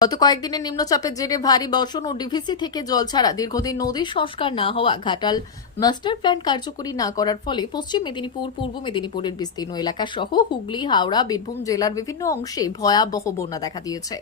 গত কয়েকদিনের নিম্নচাপের জেরে ভারী বর্ষণ ও ডিভিসি থেকে জল ছাড়া দীর্ঘদিন নদীর সংস্কার না হওয়া ঘাটাল মাস্টার প্ল্যান কার্যকরী না করার ফলে পশ্চিম মেদিনীপুর, পূর্ব মেদিনীপুরের বিস্তীর্ণ এলাকা সহ হুগলি, হাওড়া, বীরভূম জেলার বিভিন্ন অংশে ভয়াবহ বন্যা দেখা দিয়েছে।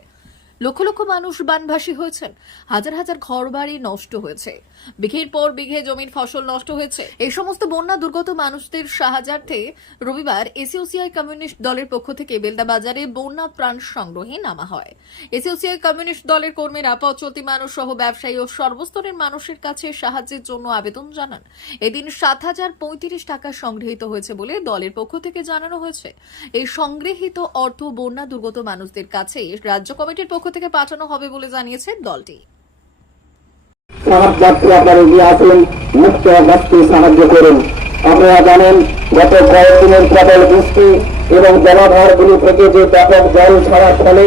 লক্ষ লক্ষ মানুষ বানভাসী হয়েছেন। হাজার হাজার ঘরবাড়ি নষ্ট হয়েছে। বিঘের পর বিঘে জমির ফসল নষ্ট হয়েছে। এই সমস্ত বন্যা দুর্গত মানুষদের সাহায্যার্থে রবিবার এসিওসিআই কমিউনিস্ট দলের পক্ষ থেকে বেলদা বাজারে বন্যা প্রাণ সংগ্রহে নামা হয়। এসিওসিআই কমিউনিস্ট দলের কর্মীরা পথ মানুষ সহ ব্যবসায়ী ও সর্বস্তরের মানুষের কাছে সাহায্যের জন্য আবেদন জানান। এদিন সাত হাজার পঁয়ত্রিশ টাকা সংগৃহীত হয়েছে বলে দলের পক্ষ থেকে জানানো হয়েছে। এই সংগৃহীত অর্থ বন্যা দুর্গত মানুষদের কাছে রাজ্য কমিটির পক্ষ থেকে পাঠানো হবে বলে জানিয়েছে দলটি। আপনারা জানেন, গত কয়েকদিনের প্রবল বৃষ্টি এবং জলাধারগুলি থেকে যে ব্যাপক জল ছাড়ার ফলে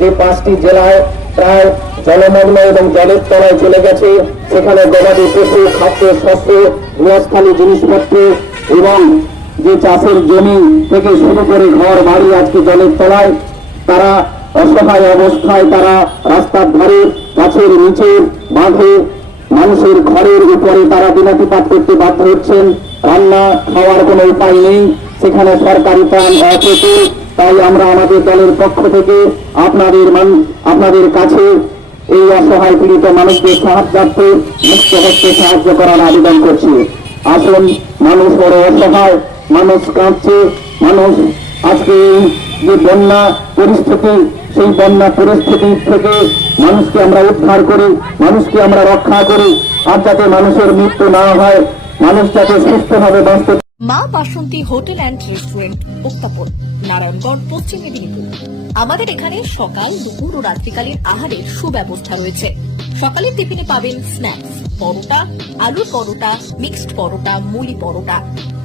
যে পাঁচটি জেলায় প্রায় জলমগ্ন এবং জলের তলায় চলে গেছে, সেখানে গবাদি পশু, খাদ্য, শস্য, গৃহস্থালী জিনিসপত্র এবং যে চাষের জমি থেকে শুরু করে ঘর বাড়ি আজকে জলের তলায়, তারা অসহায় অবস্থায় তারা রাস্তার ধারে, গাছের নিচে, বাঁধে, মানুষের ঘরের উপরে তারা দিনাতিপাত করতে বাধ্য হচ্ছেন। রান্না খাওয়ার কোনো উপায় নেই। সেখানে সরকারি ত্রাণ অপেত তাই আমরা আমাদের দলের পক্ষ থেকে আপনাদের আপনাদের কাছে এই অসহায় পীড়িত মানুষদের সাহায্যার্থে মুক্ত হস্তে সাহায্য করার আবেদন করছি। আসুন, মানুষ বড় অসহায়, মানুষ কাঁদছে, মানুষ আজকে যে বন্যা পরিস্থিতি সেই বন্যা পরিস্থিতি থেকে মানুষকে আমরা উদ্ধার করি, মানুষকে আমরা রক্ষা করি, আর যাতে মানুষের মৃত্যু না হয়, মানুষ যাতে সুস্থভাবে বাঁচতে Maa Basanti hotel and restaurant, উত্তাপন, Narayangarh, Paschim Medinipur. আমাদের এখানে সকাল, দুপুর ও রাত্রিকালীন আহারের সুব্যবস্থা রয়েছে। সকালের টিফিনে পাবেন স্ন্যাক্স পরোটা, আলুর পরোটা মিক্সড পরোটা, মুলি পরোটা।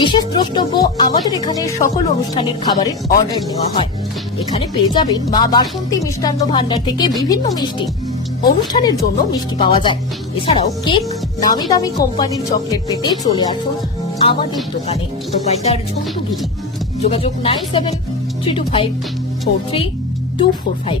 বিশেষ দ্রষ্টব্য, আমাদের এখানে সকল অনুষ্ঠানের খাবারের অর্ডার নেওয়া হয়। এখানে পেয়ে যাবেন মা বাসন্তী মিষ্টান্ন ভান্ডার থেকে বিভিন্ন মিষ্টি। অনুষ্ঠানের জন্য মিষ্টি পাওয়া যায়। এছাড়াও কেক, নামি দামি কোম্পানির চকলেট পেতে চলে আসুন আমাদের দোকানে। প্রোপাইটার ঝন্টু গিরি। যোগাযোগ nine seven three two five four three two four five.